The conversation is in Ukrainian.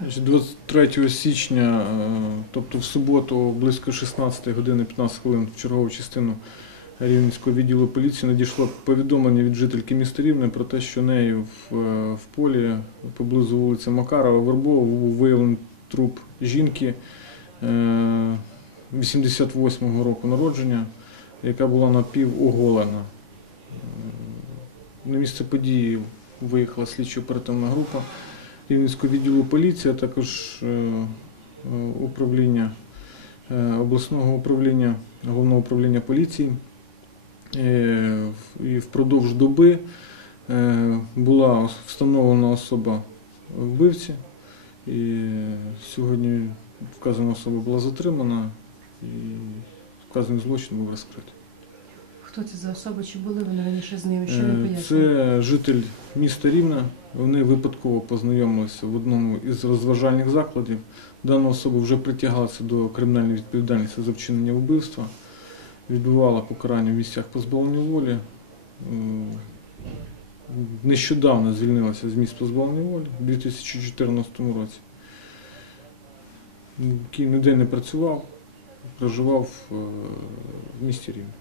вбивства? Значить, 23 січня, е, тобто в суботу, близько 16 години 15 хвилин в чергову частину Рівненського відділу поліції надійшло повідомлення від жительки міста Рівне про те, що нею в, е, в полі поблизу вулиці Макарова Вербова був виявлений труп жінки е, 88-го року народження, яка була напівоголена. Е, На місце події виїхала слідчо-оперативна група. Рівненського відділу поліції, а також е, е, управління е, обласного управління, головного управління поліції. І впродовж доби була встановлена особа вбивці. І сьогодні вказана особа була затримана і вказаний злочин був розкритий. Хто це за особа? Чи були вони раніше з ними? Що не пояснює? Це житель міста Рівна. Вони випадково познайомилися в одному із розважальних закладів. Дана особа вже притягалася до кримінальної відповідальності за вчинення вбивства, відбувала покарання в місцях позбавлення волі. Е, Нещодавно звільнилася з місць позбавлення волі у 2014 році. Який ніде не працював, проживав е, в місті Рівне.